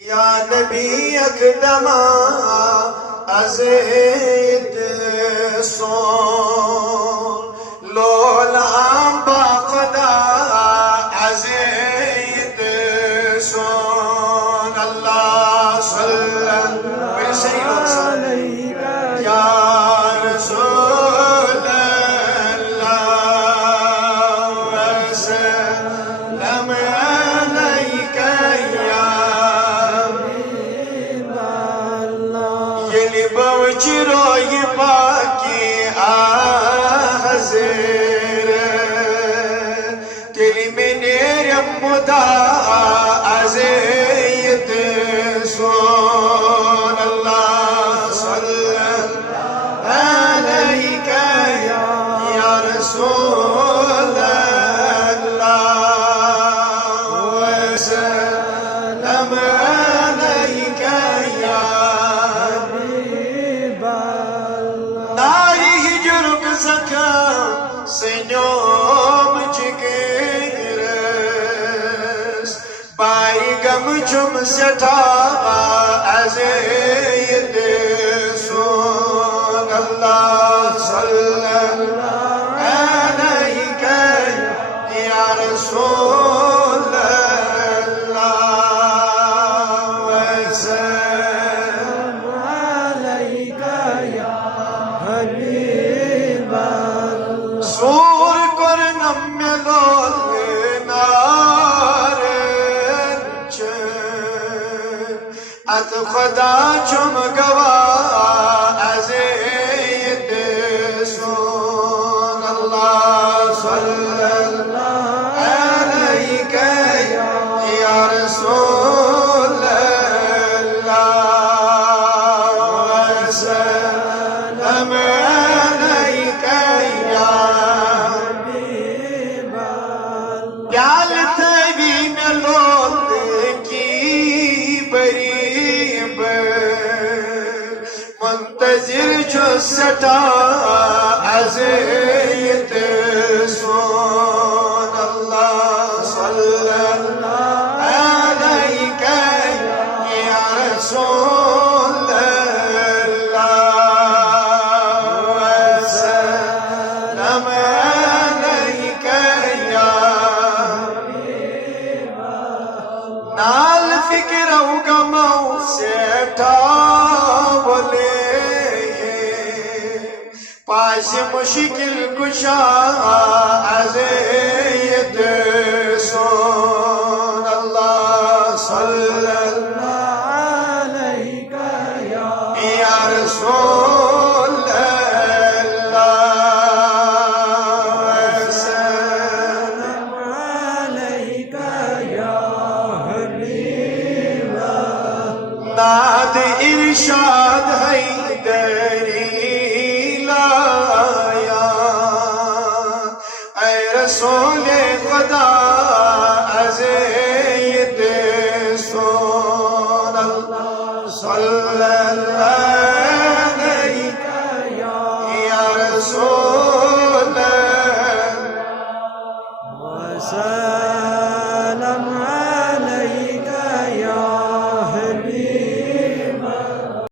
या नबी अकदमा अज़ीद सोन लोलाम बाक़दा अज़ीद सोन अल्लाह सल्लल्लाहु अलैहि या रसूल अल्लाह वसल्लम अलैका या यलि बवचिरोय बाकी आहज़र तेली मेनेरम मुदा अज़ीद सोन अल्लाह सल्लल्लाहु अलैका या रसूल अल्लाह वसल्लम अलैका या नारी जुर्म ज़ख़म सिन्योम जिगरस बाई गम चुम सठा अज़ीद सोन अल्लाह सल्लल्लाहु अलैका या रसूल अल्लाह वसल्लम अलैका या सूर करनम में अत खुदा चुम गवा अज़ीद सोन अल्लाह सल्लल्लाहु अलैका या रसूल अल्लाह वसल्लम अलैका या प्याल तवी में लोल की बरी मुंतज़िर जो सटा अज़ीद सोन अल्लाह सल्लल्लाहु अलैका या रसूल अल्लाह वसल्लम अलैका या नाल फिक्र गमौ से बोले पास मुश्किल कुशा अज़ीद सोन अल्लाह सल्लल्लाहु अलैका या रसूल अल्लाह वसल्लम अलैका या हबीब नाद इरशाद हैदरी लाया ऐ रसूल खुदा अज़ीद सोन अल्लाह सल्लल्लाहु अलैका या रसूल